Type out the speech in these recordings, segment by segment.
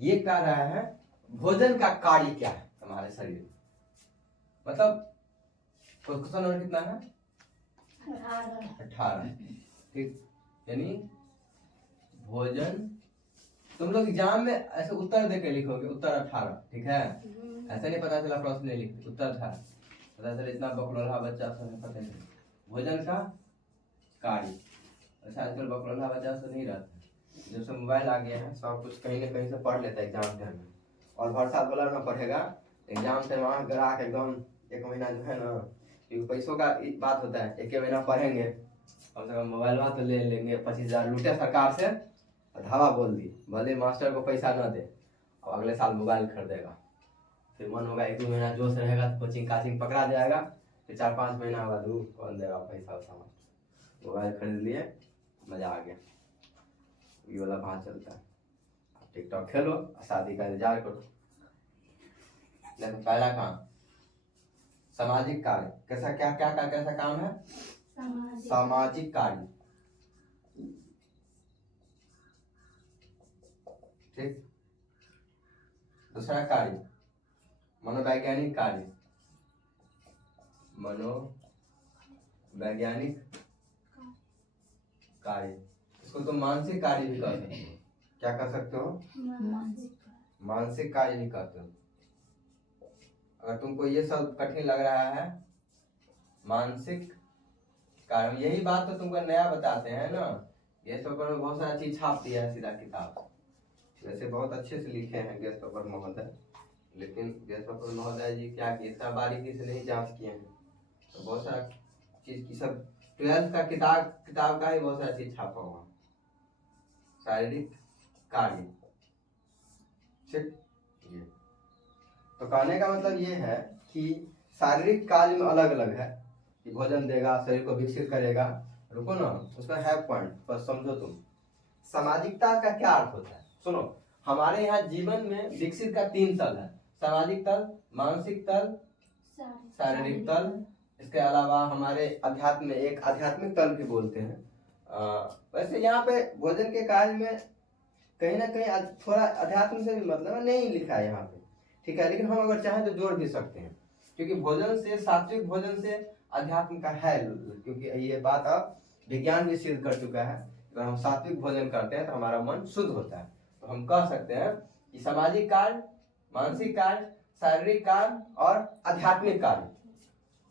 ये कह रहा है भोजन का कार्य क्या है हमारे शरीर में। मतलब क्वेश्चन नंबर कितना है? 18। ठीक, यानी भोजन, तुम लोग एग्जाम में ऐसे उत्तर दे के लिखोगे उत्तर 18, ठीक है। ऐसा नहीं पता चला प्रश्न नहीं लिखे, उत्तर 18 पता चला। इतना बकलोल्हा बच्चा सब है, पता नहीं भोजन का कार्य। अच्छा, आजकल बकलोल्हा बच्चा सब नहीं रहता, जब से मोबाइल आ गया है सब कुछ कहीं ना कहीं से पढ़ लेता है एग्जाम टाइम में। और भर साल वाला ना पढ़ेगा, एग्जाम टाइम वहाँ गरा के एकदम 1 महीना जो है ना, क्योंकि पैसों का बात होता है, 1 महीना पढ़ेंगे, कम से कम मोबाइल तो ले लेंगे, 25,000 लूटे सरकार से, धावा बोल दी, भले मास्टर को पैसा ना दे, और अगले साल मोबाइल खरीदेगा। फिर मन होगा 1-2 महीना जोश रहेगा तो कोचिंग काचिंग पकड़ा जाएगा, फिर 4-5 महीना बाद कौन देगा पैसा वैसा, मोबाइल खरीद लिए, मजा आ गया। ये वाला कहाँ चलता है। टिकटॉक खेलो, शादी का इंतजार करो। पहला काम सामाजिक कार्य। कैसा क्या क्या क्या कैसा काम है? सामाजिक कार्य। ठीक। दूसरा कार्य मनोवैज्ञानिक कार्य। मनोवैज्ञानिक कार्य, इसको तुम मानसिक कार्य भी कह सकते हो। क्या कर सकते हो? मानसिक कार्य भी कहते हो। अगर तुमको ये सब कठिन लग रहा है, मानसिक कार्य, यही बात तो तुमको नया बताते हैं ना। गेस्ट पेपर में बहुत सारा चीज छाप दिया है सीधा किताब। वैसे बहुत अच्छे से लिखे हैं गेस्ट पेपर महोदय, लेकिन गेस्ट पेपर महोदय जी क्या किए, इतना बारीकी से नहीं जांच किए हैं, तो बहुत सारा चीज की सब 12th का किताब का ही बहुत सारा चीज छापा हुआ। शारीरिक कार्य, ठीक। ये तो कहने का मतलब ये है कि शारीरिक कार्य में अलग अलग है कि भोजन देगा, शरीर को विकसित करेगा। रुको ना, उसमें है पॉइंट, बस समझो तुम। सामाजिकता का क्या अर्थ होता है? सुनो, हमारे यहाँ जीवन में विकसित का 3 तल है, सामाजिक तल, मानसिक तल, शारीरिक तल। इसके अलावा हमारे अध्यात्म में एक आध्यात्मिक तल भी बोलते हैं। वैसे यहाँ पे भोजन के कार्य में कहीं ना कहीं थोड़ा अध्यात्म से भी मतलब है, नहीं लिखा है यहाँ पे, ठीक है। लेकिन हम अगर चाहें तो जोड़ भी सकते हैं, क्योंकि भोजन से, सात्विक भोजन से अध्यात्म का है, क्योंकि ये बात अब विज्ञान भी सिद्ध कर चुका है। अगर हम सात्विक भोजन करते हैं तो हमारा मन शुद्ध होता है। तो हम कह सकते हैं कि सामाजिक कार्य, मानसिक कार्य, शारीरिक कार्य और आध्यात्मिक कार्य,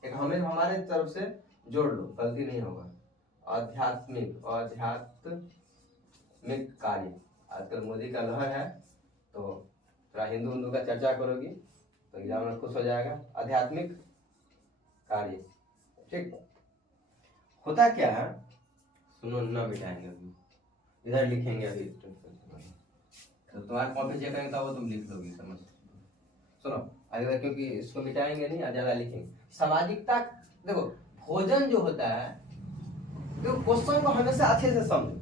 एक हमें हमारे तरफ से जोड़ लो, गलती नहीं होगा। आध्यात्मिक कार्य, आजकल मोदी का लहर है, तो थोड़ा हिंदू का चर्चा करोगी तो एग्जाम में खुश हो जाएगा। आध्यात्मिक कार्य, ठीक। होता क्या है, सुनो ना, बिठाएंगे अभी, इधर लिखेंगे अभी, तो तुम्हारे कॉपी चेक करेंगे तब वो तुम लिख लोगी, समझ। सुनो अगर, क्योंकि इसको मिटाएंगे नहीं, ज्यादा लिखेंगे। सामाजिकता, देखो भोजन जो होता है, देखो क्वेश्चन को हमेशा अच्छे से समझो।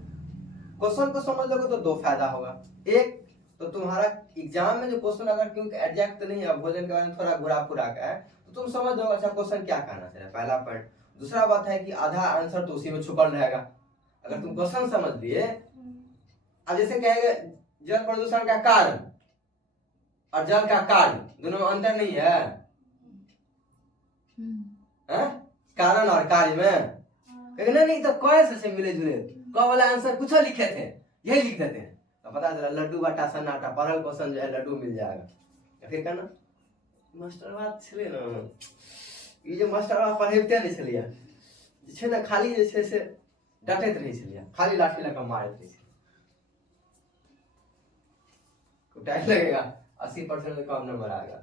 क्वेश्चन को समझ लोगे तो 2 फायदा होगा। एक तो तुम्हारा एग्जाम में जो क्वेश्चन अगर क्योंकि एग्जैक्ट नहीं है, भोजन के बारे में थोड़ा घुरा फुरा का है, तो तुम समझ जाओ अच्छा क्वेश्चन क्या कहना चाहिए, पहला पॉइंट। दूसरा बात है कि आधा आंसर तो उसी में छुपल रहेगा। अगर तुम क्वेश्चन समझ लिए, अब जैसे कहेंगे जल प्रदूषण का कारण और जल का कार्य, दोनों में अंतर नहीं है, कारण और कार्य में कहेंगे नहीं तो कैसे से मिले जुले, क वाला आंसर कुछ लिखे थे यही लिख देते हैं, तो पता चला लड्डू बाटा सन्नाटा, पढ़ल क्वेश्चन जो है लड्डू मिल जाएगा। फिर कहना मास्टर बात छले ना, ये जो मास्टर पढ़ेबते नहीं छलिए, जे छै ना खाली जे छै से डांटैत रहे छलिए, खाली लाठी लगा मारैत रहे छलिए। टाइम लगेगा, 80% से कम नंबर आएगा।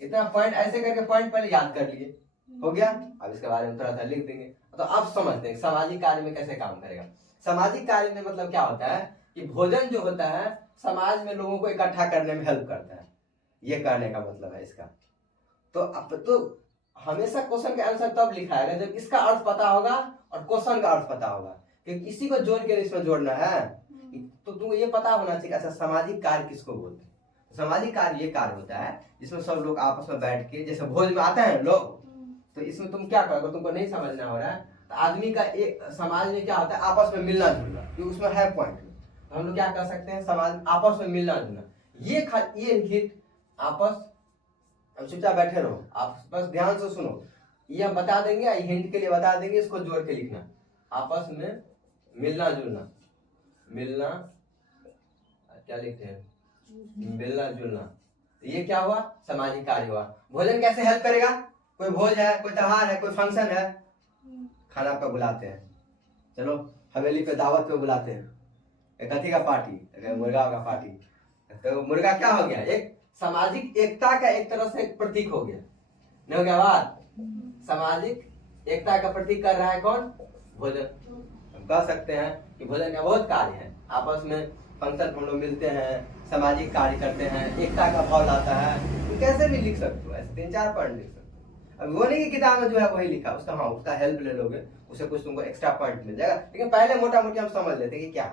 इतना पॉइंट ऐसे करके पॉइंट पहले याद कर लिए, हो गया। अब इसके बारे में थोड़ा सा लिख देंगे, तो अब समझते हैं सामाजिक कार्य में कैसे काम करेगा। सामाजिक कार्य में मतलब क्या होता है कि भोजन जो होता है समाज में लोगों को इकट्ठा करने में हेल्प करता है, ये कहने का मतलब है इसका। तो अब तो हमेशा क्वेश्चन का आंसर तब लिखाएगा जब इसका अर्थ पता होगा और क्वेश्चन का अर्थ पता होगा, क्योंकि इसी को जोड़ के इसमें जोड़ना है। तो तुमको ये पता होना चाहिए अच्छा सामाजिक कार्य किसको बोलते हैं। सामाजिक कार्य ये कार्य होता है जिसमें सब लोग आपस में बैठ के, जैसे भोज में आते हैं लोग, तो इसमें तुम क्या करोगे, तुमको नहीं समझना हो रहा है तो आदमी का एक समाज में क्या होता है आपस में मिलना जुलना, ये उसमें है पॉइंट। तो हम लोग क्या कर सकते हैं, समाज आपस में मिलना जुलना, ये हीट आपस, अब चुपचाप बैठे रहो, आप बस ध्यान से सुनो, ये हम बता देंगे, हिंट के लिए बता देंगे, इसको जोड़ के लिखना। आपस में मिलना जुलना, मिलना क्या लिखते हैं, मिलना जुलना, ये क्या हुआ, सामाजिक कार्य हुआ। भोजन कैसे हेल्प करेगा, कोई भोज है, कोई त्योहार है, कोई फंक्शन है, खाना पे बुलाते हैं, चलो हवेली पे दावत पे बुलाते हैं, एक कथी का पार्टी, मुर्गा का पार्टी, तो मुर्गा क्या हो गया, एक सामाजिक एकता का एक तरह से एक प्रतीक हो गया, नहीं हो गया बात, सामाजिक एकता का प्रतीक कर रहा है कौन, भोजन। हम कह सकते हैं कि भोजन का बहुत कार्य है, आपस में फंक्शन हम लोग मिलते हैं, सामाजिक कार्य करते हैं, एकता का भाव लाता है, तुम कैसे भी लिख सकते हो, ऐसे 3-4 पॉइंट लिख सकते हो। अब वो नहीं कि किताब में जो है वही लिखा, उसका हाँ उसका हेल्प ले लोगे, उससे कुछ तुमको एक्स्ट्रा पॉइंट मिल जाएगा, लेकिन पहले मोटा मोटी हम समझ लेते हैं कि क्या।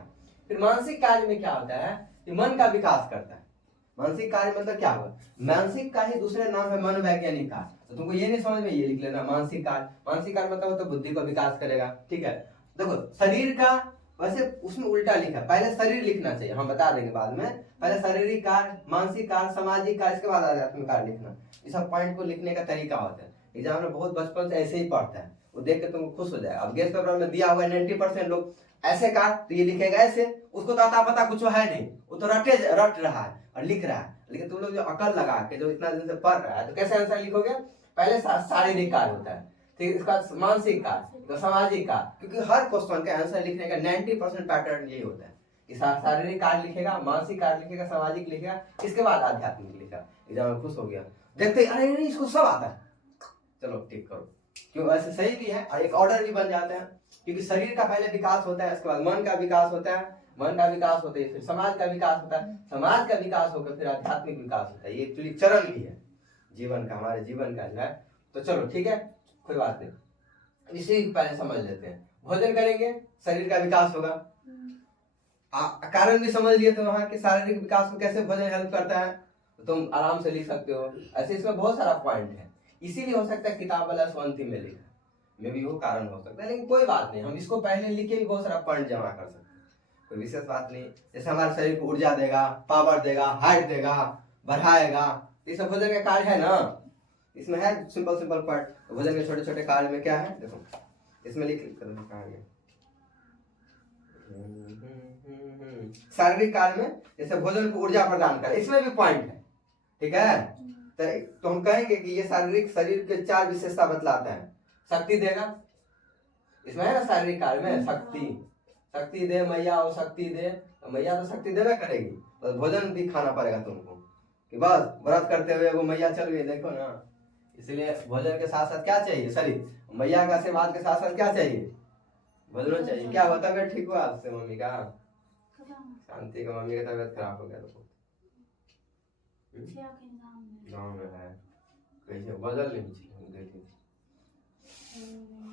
फिर मानसिक कार्य में क्या होता है कि मन का विकास करता है। मानसिक कार्य मतलब क्या हुआ, मानसिक का ही दूसरे नाम है मनोवैज्ञानिक कार्य, तो तुमको ये नहीं समझ में, ये लिख लेना मानसिक कार्य। मानसिक कार्य मतलब तो बुद्धि का विकास करेगा, ठीक है। देखो शरीर का, वैसे उसमें उल्टा लिखा, पहले शरीर लिखना चाहिए, हम बता देंगे बाद में, पहले शारीरिक कार्य, मानसिक कार्य, सामाजिक कार्य, इसके बाद आध्यात्मिक कार्य लिखना। इस सब पॉइंट को लिखने का तरीका होता है, एग्जाम में बहुत बचपन से ऐसे ही पढ़ता है, वो देख के तुमको खुश हो जाएगा। अब गेस्ट पेपर में दिया हुआ है 90% लोग ऐसे का, तो ये लिखेगा ऐसे, उसको तो आता पता कुछ है नहीं, वो तो रट रहा है और लिख रहा है। लेकिन तुम लोग जो अकल लगा के जो इतना दिन से पढ़ रहा है, तो कैसे आंसर लिखोगे, पहले शारीरिक कार्य होता है, ठीक, इसका मानसिक कार्य, तो सामाजिक कार्य, क्योंकि हर क्वेश्चन का आंसर लिखने का 90% पैटर्न यही होता है कि शारीरिक कार्य लिखेगा, मानसिक कार्य लिखेगा, सामाजिक लिखेगा, इसके बाद आध्यात्मिक लिखेगा। एग्जाम में खुश हो गया, देखते अरे नहीं इसको सब आता है, चलो ठीक करो, क्यों ऐसे सही भी है और एक ऑर्डर भी बन जाता है, क्योंकि शरीर का पहले विकास होता है, उसके बाद मन का विकास होता है, मन का विकास होता है, फिर समाज का विकास होता है, समाज का विकास होकर फिर आध्यात्मिक विकास होता है। ये एक्चुअली चरण भी है जीवन का, हमारे जीवन का जो है। तो चलो ठीक है, कोई बात नहीं, इसी पहले समझ लेते हैं। भोजन करेंगे शरीर का विकास होगा, कारण भी समझ लिए थे वहां के शारीरिक विकास को कैसे भोजन हेल्प करता है, तो तुम आराम से लिख सकते हो। ऐसे इसमें बहुत सारा पॉइंट है, इसीलिए हो सकता है किताब वाला अंतिम में लिखा, में भी वो कारण हो सकता है, लेकिन कोई बात नहीं, हम इसको पहले लिख के भी बहुत सारा पॉइंट जमा कर सकते हैं, कोई विशेष बात नहीं। जैसे हमारे शरीर को ऊर्जा देगा, पावर देगा, हाइट देगा, बढ़ाएगा, ये सब भोजन का कार्य है ना, इसमें है सिंपल सिंपल पार्ट। भोजन के छोटे छोटे कार्य में क्या है, देखो इसमें लिख कार्य शारीरिक कार्य में जैसे भोजन को ऊर्जा प्रदान करे, इसमें भी पॉइंट है, ठीक है। तो हम कहेंगे कि ये शारीरिक शरीर के 4 विशेषता बतलाता है। शक्ति देगा, इसमें है ना शारीरिक कार्य में शक्ति दे मैया, और शक्ति दे, तो मैया तो शक्ति देवे करेगी, तो भोजन भी खाना पड़ेगा तुमको, कि बस व्रत करते हुए वो मैया चल गई, देखो ना। इसलिए भोजन के साथ साथ क्या चाहिए, शरीर मैया का आशीर्वाद के साथ साथ क्या चाहिए, भोजन चाहिए। क्या हुआ, तबियत ठीक हुआ आपसे मम्मी का, शांति का मम्मी का तबियत खराब हो गया, गाँव में है, कैसे बदल नहीं,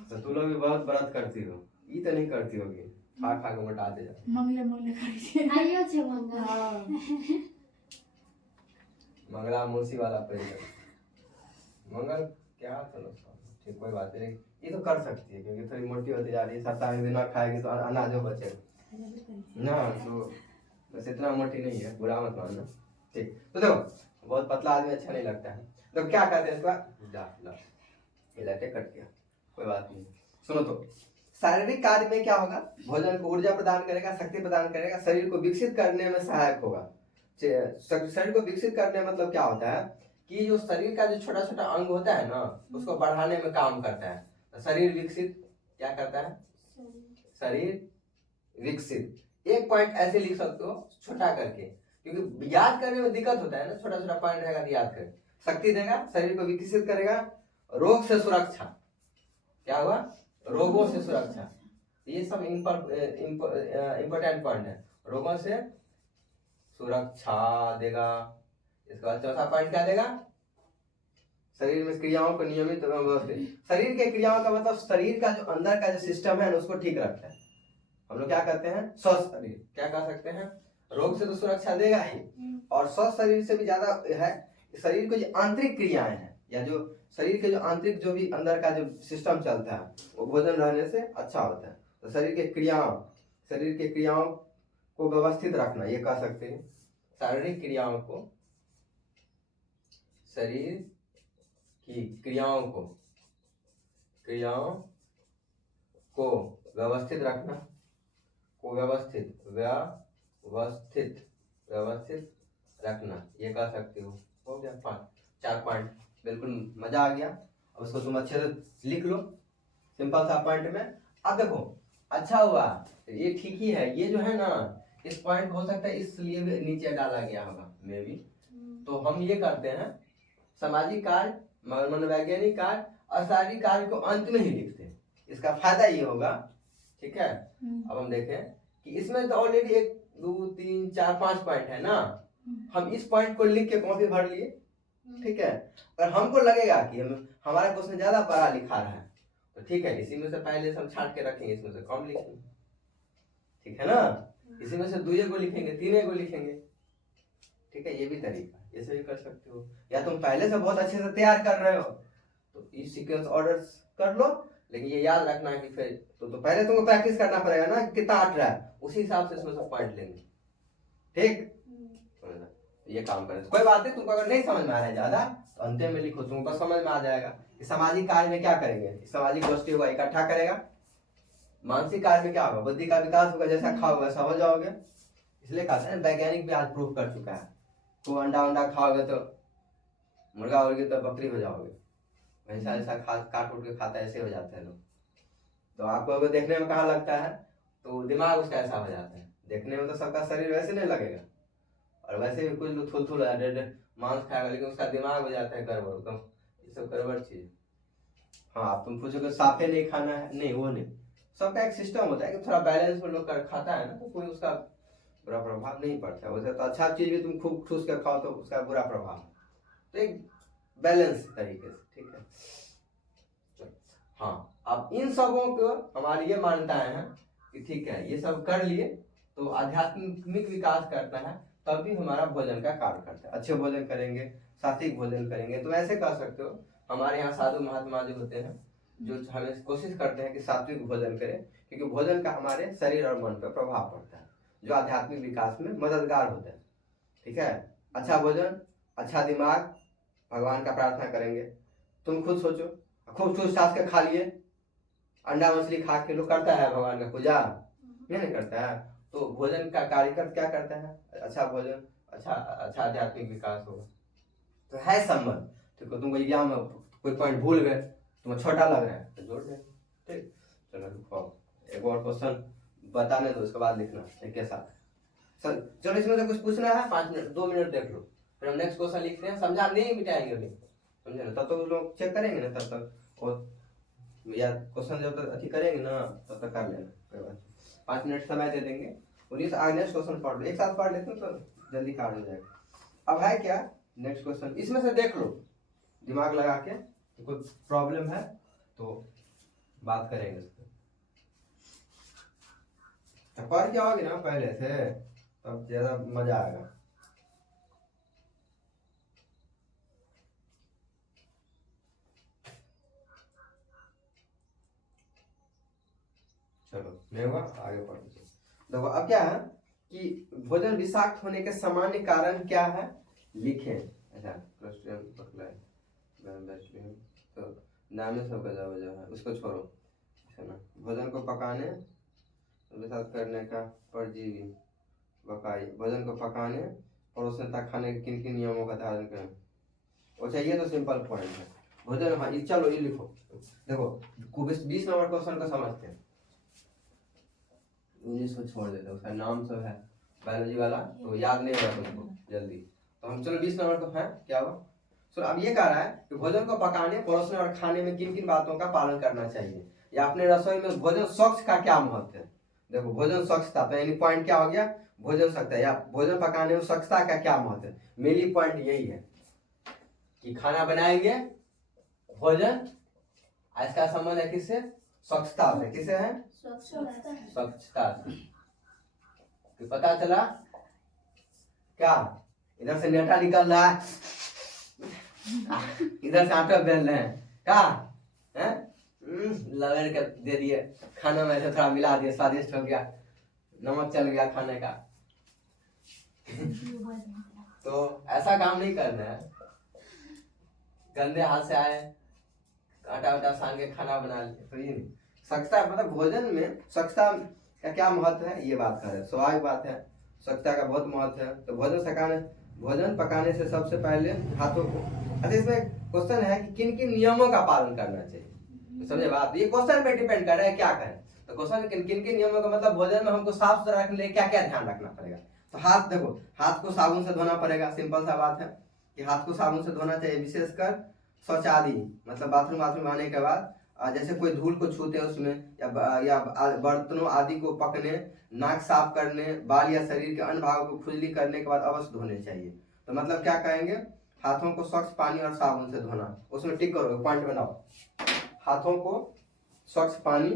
तो तू लोग भी बहुत व्रत करती हो, ये तो नहीं करती होगी, खा खा के मोटाते जाओ, मंगले करती आइयो छे मंगला मूसी वाला परिकर मंगल क्या, चलो ठीक कोई बात नहीं, ये तो कर सकती है क्योंकि थोड़ी मोटी होती जा रही है, सप्ताह में दिन खाएगी तो अनाज बचेगा ना, तो बस इतना मोटी नहीं है, बुरा मत मानना, ठीक। तो देखो बहुत पतला आदमी अच्छा नहीं लगता है, तो क्या कहते हैं इसका, इलाके कट गया, कोई बात नहीं। सुनो तो शारीरिक कार्य में क्या होगा, भोजन को ऊर्जा प्रदान करेगा, शक्ति प्रदान करेगा, शरीर को विकसित करने में सहायक होगा। शरीर को विकसित करने मतलब क्या होता है कि जो शरीर का जो छोटा छोटा अंग होता है ना, उसको बढ़ाने में काम करता है। तो शरीर विकसित क्या करता है, शरीर विकसित। एक पॉइंट ऐसे लिख सकते हो छोटा करके, क्योंकि याद करने में दिक्कत होता है ना, छोटा छोटा पॉइंट रहेगा तो याद कर। शक्ति देगा, शरीर को विकसित करेगा, रोग से सुरक्षा, क्या हुआ, रोगों से सुरक्षा, ये सब इम्पोर्टेंट पॉइंट है, रोगों से सुरक्षा देगा। इसके बाद चौथा पॉइंट क्या देगा, शरीर में क्रियाओं को नियमित व्यवस्थित, शरीर के क्रियाओं का मतलब शरीर का जो अंदर का जो सिस्टम है उसको ठीक रखता है। हम लोग क्या कहते हैं, स्वस्थ शरीर, क्या कह सकते हैं, रोग से तो सुरक्षा देगा ही, और स्वस्थ शरीर से भी ज्यादा है शरीर को जो आंतरिक क्रियाएं हैं, या जो शरीर के जो आंतरिक जो भी अंदर का जो सिस्टम चलता है वो भोजन रहने से अच्छा होता है। तो शरीर के क्रियाओं को व्यवस्थित रखना, ये कह सकते हैं शारीरिक क्रियाओं को, शरीर की क्रियाओं को व्यवस्थित रखना, को व्यवस्थित रखना, ये कह सकते हो गया 4 पॉइंट। बिल्कुल मजा आ गया। अब उसको तुम अच्छे से लिख लो सिंपल सा पॉइंट में। अब देखो अच्छा हुआ, ये ठीक ही है, ये जो है ना इस पॉइंट हो सकता है इसलिए भी नीचे डाला गया होगा मे भी। तो हम ये करते हैं सामाजिक कार्य, मनोवैज्ञानिक कार्य और शारीरिक कार्य को अंत में ही लिखते हैं। इसका फायदा ये होगा, ठीक है। अब हम देखें कि इसमें तो ऑलरेडी 1 2 3 4 5 पॉइंट है ना, हम इस पॉइंट को लिख के कॉपी भर लिए, ठीक है। और हमको लगेगा कि हमारा क्वेश्चन ज्यादा पढ़ा लिखा रहा है, तो ठीक है इसी में से पहले से हम छाट के रखेंगे, इसमें से कम लिखेंगे, ठीक है ना। इसी में से 2 को लिखेंगे, 3 को लिखेंगे, ठीक है। ये भी तरीका है, ऐसे भी कर सकते हो। या तुम पहले से बहुत अच्छे से तैयार कर रहे हो तो इस सीक्वेंस ऑर्डर कर लो, लेकिन ये याद रखना है कि फिर तो पहले तुमको प्रैक्टिस करना पड़ेगा ना कितना हट रहा है, उसी हिसाब से इसमें से पॉइंट लेंगे, ठीक। ये काम करें, कोई बात नहीं। तुमको अगर नहीं समझ में आ रहा है ज्यादा तो अंत में लिखो, तुमको समझ में आ जाएगा कि सामाजिक कार्य में क्या करेंगे। सामाजिक गोष्ठी को इकट्ठा करेगा, मानसिक कार्य में क्या होगा, बुद्धि का विकास होगा, जैसा खाओगे वैसा हो जाओगे। इसलिए कहते हैं वैज्ञानिक भी आज प्रूव कर चुका है, तो अंडा खाओगे तो मुर्गा होगी तो बकरी हो जाओगे, वैसा ऐसा काट उठ के खाता है, ऐसे हो जाते हैं लोग। तो आपको देखने में कहाँ लगता है, तो दिमाग उसका ऐसा हो जाता है। देखने में तो सबका शरीर वैसे नहीं लगेगा, और वैसे भी कुछ लोग थुल मांस खाएगा, लेकिन उसका दिमाग हो जाता है गड़बड़, तो ये सब गड़बड़ चीज। हाँ आप तुम पूछोगे साफे नहीं खाना है, नहीं वो नहीं, सबका एक सिस्टम होता है कि थोड़ा बैलेंस में लोग खाता है ना, तो कोई उसका बुरा प्रभाव नहीं पड़ता है। वैसे तो अच्छा चीज भी तुम खूब ठूस कर खाओ तो उसका बुरा प्रभाव, तो एक बैलेंस तरीके से, ठीक है। हाँ अब इन सबों को हमारी ये मान्यताएं हैं कि ठीक है ये सब कर लिए तो आध्यात्मिक विकास करता है, तब भी हमारा भोजन का कार्य करता है। अच्छे भोजन करेंगे, सात्विक भोजन करेंगे, तो ऐसे कह सकते हो हमारे यहाँ साधु महात्मा जो होते हैं जो हमें कोशिश करते हैं कि सात्विक भोजन करें, क्योंकि भोजन का हमारे शरीर और मन पर प्रभाव पड़ता है, जो आध्यात्मिक विकास में मददगार होता है, ठीक है। अच्छा भोजन, अच्छा दिमाग, भगवान का प्रार्थना करेंगे। तुम खुद सोचो, खूब ठूस ठास के खा लिए, अंडा मछली खा के लोग करता है भगवान का पूजा नहीं करता है, तो भोजन का कार्यक्रम क्या करता है, अच्छा भोजन, अच्छा आध्यात्मिक विकास होगा, तो है संबंध, ठीक है। तुमको एग्जाम में कोई पॉइंट भूल गए, तुम्हें छोटा लग रहा है तो जोड़ दे, ठीक। चलो एक और क्वेश्चन बताने दो, उसके बाद लिखना एक के साथ। सर चलो इसमें से कुछ पूछना है, 5 मिनट 2 मिनट देख लो, फिर हम नेक्स्ट क्वेश्चन लिखते हैं। समझा नहीं मिटाएंगे अभी, समझे ना, तब तक लोग चेक करेंगे ना, तब तक और या क्वेश्चन जब तक अथी करेंगे ना तब तक कर लेना, कोई बात। 5 मिनट समय दे देंगे, और ये नेक्स्ट क्वेश्चन पढ़ लो, एक साथ पढ़ लेते हैं तो जल्दी कार्ड हो जाएगा। अब है क्या नेक्स्ट क्वेश्चन, इसमें से देख लो दिमाग लगा के, तो कोई प्रॉब्लम है तो बात करेंगे इस पर। तो पढ़ के आओगे ना पहले से तब ज्यादा मजा आएगा। चलो नहीं हुआ आगे पढ़ते। देखो अब क्या है कि भोजन विषाक्त होने के सामान्य कारण क्या है, लिखें। अच्छा तो नाम सब का वजह है, उसको छोड़ो, है ना। भोजन को पकाने विषाक्त करने का परजीवी बकाई, भोजन को पकाने परोसने तक खाने के किन किन नियमों का धारण करें। अच्छा ये तो सिंपल पॉइंट है भोजन। हाँ चलो ये लिखो, देखो 20 नंबर क्वेश्चन को समझते हैं, 19 को छोड़ देते हैं, उसका नाम सब है बायोलॉजी वाला, तो याद नहीं होगा तुमको जल्दी। तो हम चलो 20 नंबर को है क्या हुआ। सो अब ये कह रहा है कि भोजन को पकाने परोसने और खाने में किन किन बातों का पालन करना चाहिए, या अपने रसोई में भोजन स्वच्छ का क्या महत्व है। देखो भोजन स्वच्छता, तो यानी पॉइंट क्या हो गया, भोजन स्वच्छता या भोजन पकाने में स्वच्छता का क्या महत्व है। मेरी पॉइंट यही है कि खाना बनाएंगे भोजन, इसका संबंध है किससे, स्वच्छता से। किसे है, स्वच्छता से। तो पता चला क्या, इधर से नेटा निकल रहा है, इधर से आटा बेल रहे हैं, क्या है लगा के दे दिए खाना में, थोड़ा मिला दिए, स्वादिष्ट हो गया, नमक चल गया खाने का, तो ऐसा काम नहीं करना है। गंदे हाथ से आए, आटा वाटा सान के खाना बना लिए, तो ये नहीं। स्वच्छता मतलब भोजन में स्वच्छता का क्या महत्व है, ये बात कर रहे हैं। स्वाभाविक बात है, स्वच्छता का बहुत महत्व है। तो भोजन पकाने से सबसे पहले हाथों को, अच्छा इसमें क्वेश्चन है कि किन किन नियमों का पालन करना चाहिए, तो समझे बात। ये क्वेश्चन पे डिपेंड कर रहा है क्या करें। तो क्वेश्चन किन किन नियमों का मतलब भोजन में हमको साफ सुथरा रखने के लिए क्या क्या ध्यान रखना पड़ेगा। तो हाथ देखो, हाथ को साबुन से धोना पड़ेगा, सिंपल सा बात है कि हाथ को साबुन से धोना चाहिए। विशेषकर शौचालय मतलब बाथरूम आने के बाद, जैसे कोई धूल को छूते हैं उसमें, या बर्तनों आदि को पकने, नाक साफ करने, बाल या शरीर के अन्य भागों को खुजली करने के बाद अवश्य धोने चाहिए। तो मतलब क्या कहेंगे, हाथों को स्वच्छ पानी और साबुन से धोना। उसमें टिक करो, पॉइंट बनाओ, हाथों को स्वच्छ पानी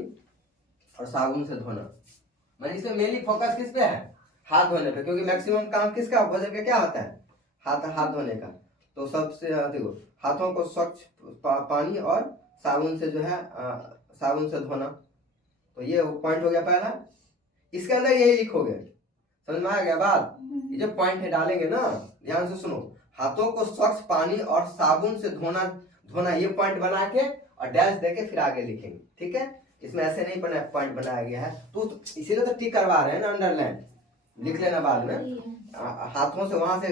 और साबुन से धोना। मतलब इसमें मेनली फोकस किस पे है, हाथ धोने पे, क्योंकि मैक्सिमम काम किसका, भोजन का क्या होता है, हाथ धोने का। तो सबसे देखो, हाथों को स्वच्छ पानी और साबुन से जो है साबुन से धोना। तो ये पॉइंट हो गया पहला। इसके अंदर यही लिखोगे, समझ में आ गया बात। ये जो पॉइंट है डालेंगे ना, ध्यान से सुनो, हाथों को स्वच्छ पानी और साबुन से धोना ये पॉइंट बना के और डैश देके फिर आगे लिखेंगे, ठीक है। इसमें ऐसे नहीं पॉइंट बनाया गया है, तो इसीलिए तो टिक करवा रहे हैं ना, अंडरलाइन लिख लेना बाद में। हाथों से वहां से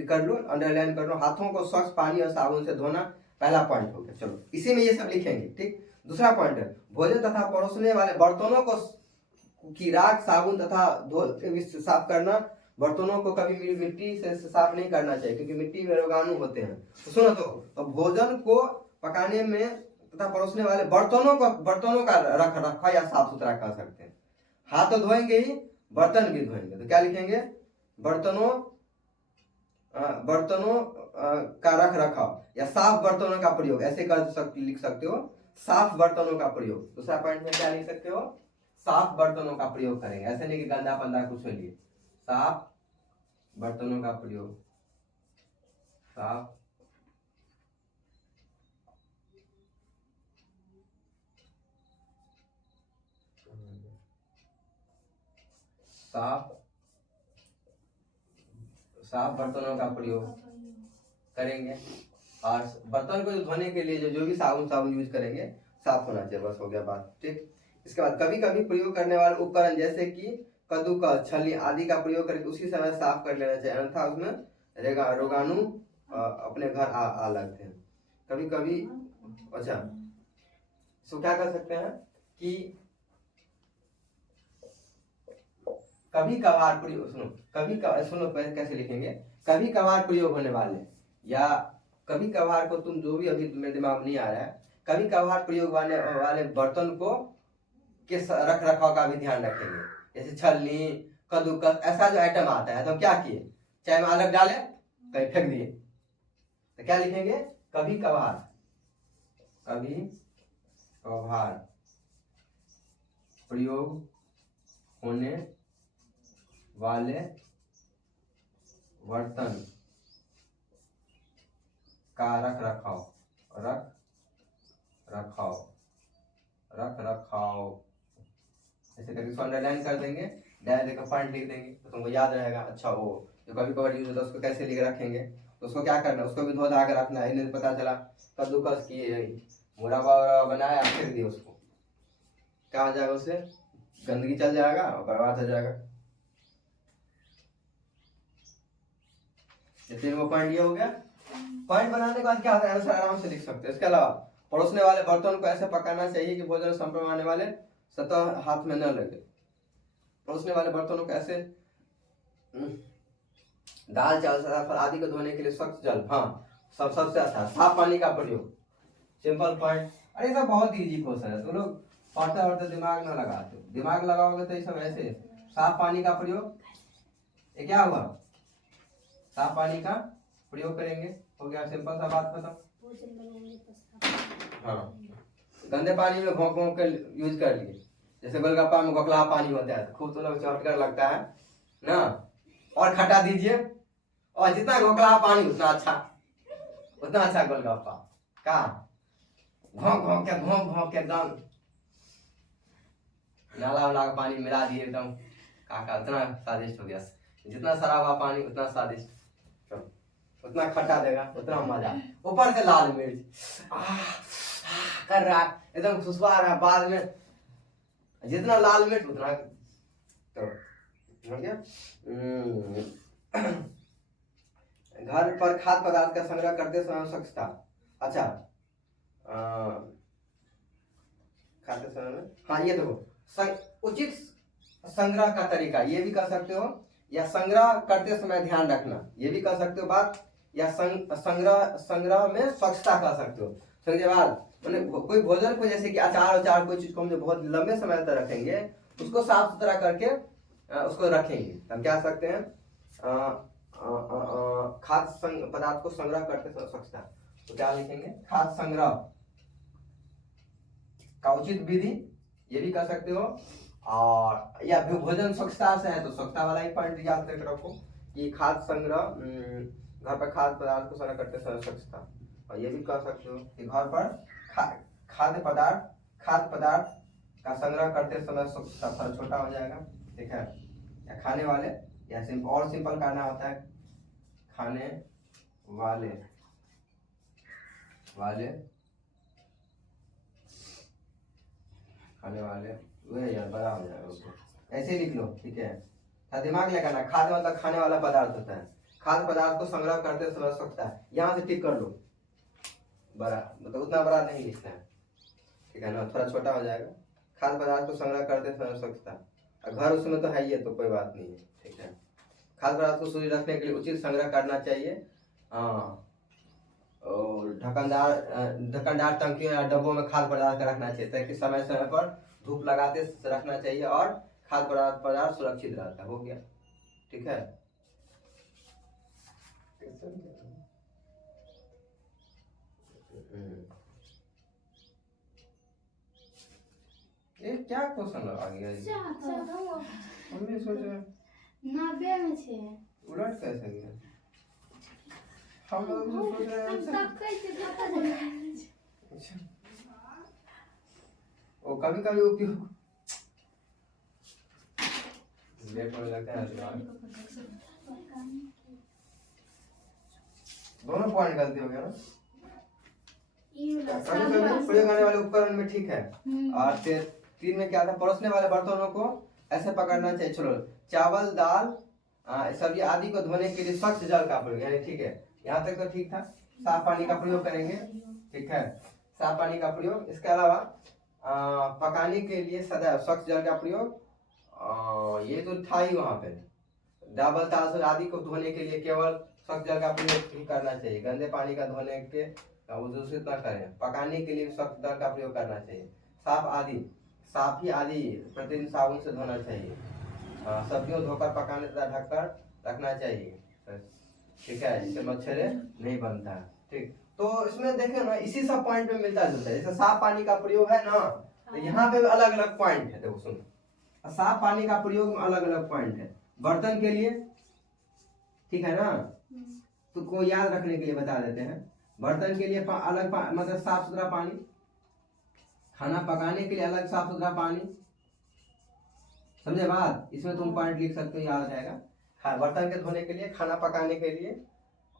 कर लो, अंडरलाइन कर लो, हाथों को स्वच्छ पानी और साबुन से धोना, पहला पॉइंट हो गया। चलो इसी में ये सब लिखेंगे, ठीक। दूसरा पॉइंट है, भोजन तथा परोसने वाले बर्तनों को की राख साबुन तथा धो साफ करना। बर्तनों को कभी मिट्टी से साफ नहीं करना चाहिए, क्योंकि मिट्टी में रोगाणु होते हैं। तो सुनो, तो भोजन को पकाने में तथा परोसने वाले बर्तनों का रखा या साफ सुथरा कर सकते हैं। हाथ तो धोएंगे ही, बर्तन भी धोएंगे। तो क्या लिखेंगे, बर्तनों का रख रखाव या साफ बर्तनों का प्रयोग, ऐसे लिख सकते हो, साफ बर्तनों का प्रयोग। दूसरा पॉइंट में क्या लिख सकते हो, साफ बर्तनों का प्रयोग करेंगे, ऐसे नहीं कि गंदा पंदा कुछ लिए, साफ बर्तनों का प्रयोग, साफ बर्तनों का प्रयोग करेंगे। और बर्तन को धोने के लिए जो भी साबुन यूज करेंगे, साफ होना चाहिए, बस हो गया बात, ठीक। इसके बाद कभी कभी प्रयोग करने वाले उपकरण जैसे कि कद्दूकस, छलनी आदि का प्रयोग करके उसी समय साफ कर लेना चाहिए, अन्यथा उसमें रोगाणु अपने घर आ लगते हैं कभी कभी। अच्छा, तो क्या कर सकते हैं कि कभी कभार प्रयोग, सुनो कैसे लिखेंगे, कभी कभार प्रयोग होने वाले, या कभी कभार को तुम जो भी अभी मेरे दिमाग में नहीं आ रहा है, कभी कभार प्रयोग वाले बर्तन को के रख रखाव का भी ध्यान रखेंगे। जैसे छलनी, कद्दूकस, ऐसा जो आइटम आता है तो क्या किए, चाहे में अलग डाले, कहीं फेंक दिए। तो क्या लिखेंगे, कभी कभार प्रयोग होने वाले बर्तन का रख रखाव ऐसे करके अंडरलाइन कर देंगे, डायरेक्ट का पॉइंट लिख देंगे, तो तुमको याद रहेगा। अच्छा, वो जो कभी कभार यूज होता है उसको कैसे लिख रखेंगे, तो उसको क्या करना है, उसको भी धो धा के रखना है। नहीं पता चला कद्दूकस किए, मुरब्बा बनाया, फेंक दिया, उसको क्या हो जाएगा, उससे गंदगी चल जाएगा और बर्बाद हो जाएगा। वो पॉइंट ये हो गया। पॉइंट बनाने के बाद क्या होता है, आंसर आराम से लिख सकते हैं। इसके अलावा परोसने वाले बर्तन को ऐसे पकाना चाहिए कि भोजन संपर्क आने वाले सतह हाथ में न लगे। परोसने वाले बर्तनों को ऐसे दाल चावल फल आदि को धोने के लिए स्वच्छ जल, हाँ सबसे अच्छा साफ पानी का प्रयोग, सिंपल पॉइंट। अरे सब बहुत इजी क्वेश्चन है, तो लोग पढ़ते दिमाग ना लगाते, दिमाग लगाओगे तो ये सब ऐसे। साफ पानी का प्रयोग, ये क्या हुआ, साफ पानी का प्रयोग करेंगे, हो गया, सिंपल सा बात खत्म। हाँ, गंदे पानी में घोंक के यूज कर लिए, जैसे गोलगप्पा में गोखला पानी होता है, खूब तो लोग चटकर लगता है ना, और खटा दीजिए, और जितना गोखला पानी उतना अच्छा गोलगप्पा का घोंक के एकदम नाला वाला का पानी मिला दिए एकदम, काका उतना स्वादिष्ट हो गया। जितना सड़ा हुआ पानी उतना स्वादिष्ट, चलो उतना खट्टा देगा उतना मजा। ऊपर से लाल मिर्च कर रहा है, एकदम खुशबा रहा है, बाद में जितना लाल मिर्च उतना तो हो गया। घर पर खाद्य पदार्थ का संग्रह करते समय स्वच्छता। अच्छा खाते समय में, हाँ ये देखो उचित संग्रह का तरीका ये भी कर सकते हो, या संग्रह करते समय ध्यान रखना ये भी कर सकते हो बात, या संग्रह में स्वच्छता कर सकते हो। समझे बात? मतलब कोई भोजन को जैसे कि अचार कोई चीज को हम जो बहुत लंबे समय तक रखेंगे उसको साफ सुथरा करके उसको रखेंगे, हम क्या सकते हैं खाद्य पदार्थ को संग्रह करते समय स्वच्छता। तो क्या लिखेंगे? खाद्य संग्रह का उचित विधि ये भी कर सकते हो, और या भोजन स्वच्छता से है तो स्वच्छता वाला ही पॉइंट याद करके रखो कि खाद्य संग्रह घर पर खाद्य पदार्थ को संग्रह करते समय स्वच्छता। और ये भी कर सकते हो कि घर पर खाद्य पदार्थ का संग्रह करते समय स्वच्छता, थोड़ा छोटा हो जाएगा, ठीक है। या खाने वाले, या और सिंपल करना होता है खाने वाले वह यार बड़ा हो जाएगा उसको, ऐसे लिख लो, ठीक है। दिमाग लगाना, खाद्य मतलब खाने वाला पदार्थ होता है, खाद्य पदार्थ को संग्रह करते समय स्वच्छता, यहाँ से टिक कर लो, बड़ा मतलब उतना बड़ा नहीं लिखना है, ठीक है ना, थोड़ा छोटा हो जाएगा। खाद्य पदार्थ को संग्रह करते समय स्वच्छता, घर उसमें तो है ही है तो कोई बात नहीं है, ठीक है। खाद्य पदार्थ को सुरक्षित रखने के लिए उचित संग्रह करना चाहिए, और ढक्कनदार टंकियों या डब्बों में खाद्य पदार्थ का रखना चाहिए ताकि समय समय पर धूप लगाते रखना चाहिए और खाद्य पदार्थ सुरक्षित रहता है। हो गया, ठीक है। ये क्या क्वेश्चन आ गया? हमने सोचा 90 में छे उलट कैसे गया? हम लोग सोच रहे हैं अच्छा, वो कभी कभी उपयोग लेट होने लगता है, दोनों पॉइंट गलती हो गया ना। कभी कभी प्रयोग आने वाले उपकरण में ठीक है, और 3 में क्या था? परोसने वाले बर्तनों को ऐसे पकड़ना चाहिए। चलो, चावल दाल सब्जी आदि को धोने के लिए स्वच्छ जल का प्रयोग, यानी ठीक है, यहाँ तक तो ठीक था। साफ पानी का प्रयोग करेंगे, ठीक है, साफ पानी का प्रयोग। इसके अलावा पकाने के लिए सदैव स्वच्छ जल का प्रयोग, ये तो था ही वहाँ पे। चावल दाल आदि को धोने के लिए केवल स्वच्छ जल का प्रयोग ही करना चाहिए, गंदे पानी का धोने के दूषित न करें। पकाने के लिए स्वच्छ जल का प्रयोग करना चाहिए। साफ ही आदि प्रतिदिन साबुन से धोना चाहिए। सब्जियों धोकर पकाने तथा ढककर रखना चाहिए, ठीक है, इससे मच्छर नहीं बनता है, ठीक। तो इसमें देखे ना, इसी सब पॉइंट में मिलता जुलता है। जैसे साफ पानी का प्रयोग है ना, तो यहाँ पे अलग अलग पॉइंट है, देखो सुनो, साफ पानी का प्रयोग में अलग अलग पॉइंट है। बर्तन के लिए, ठीक है ना, तो को याद रखने के लिए बता देते हैं। बर्तन के लिए अलग मतलब साफ सुथरा पानी, खाना पकाने के लिए अलग साफ सुथरा पानी, समझे बात? इसमें तुम पॉइंट लिख सकते हो, याद आ जाएगा। हाँ, बर्तन के धोने के लिए, खाना पकाने के लिए,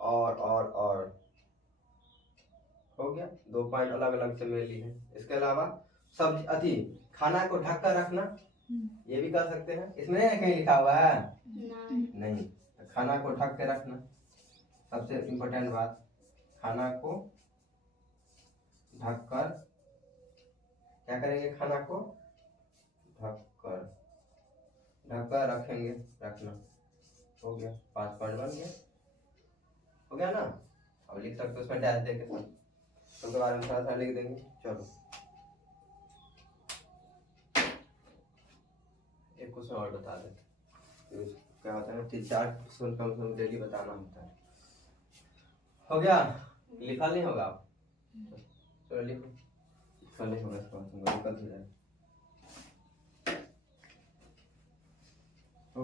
और हो गया, 2 पॉइंट अलग अलग से मिली है। इसके अलावा सब्जी खाना को ढक कर रखना, ये भी कर सकते हैं। इसमें कहीं लिखा हुआ है नहीं। खाना को ढक के रखना सबसे इम्पोर्टेंट बात, खाना को ढक कर, क्या करेंगे? खाना को ढक कर रखेंगे, रखना। हो गया, 5 पॉइंट बन गया, हो गया ना। अब लिख सकते हो उसमें डैश देके, उसके बारे में थोड़ा सा लिख देंगे। चलो एक क्वेश्चन और बता देते, क्या होता है ना, 3-4 क्वेश्चन कम से कम डेली बताना होता है। हो गया, लिखा नहीं होगा आप? चलो लिखो, कल नहीं होगा इसका मतलब कल हो जाएगा। तो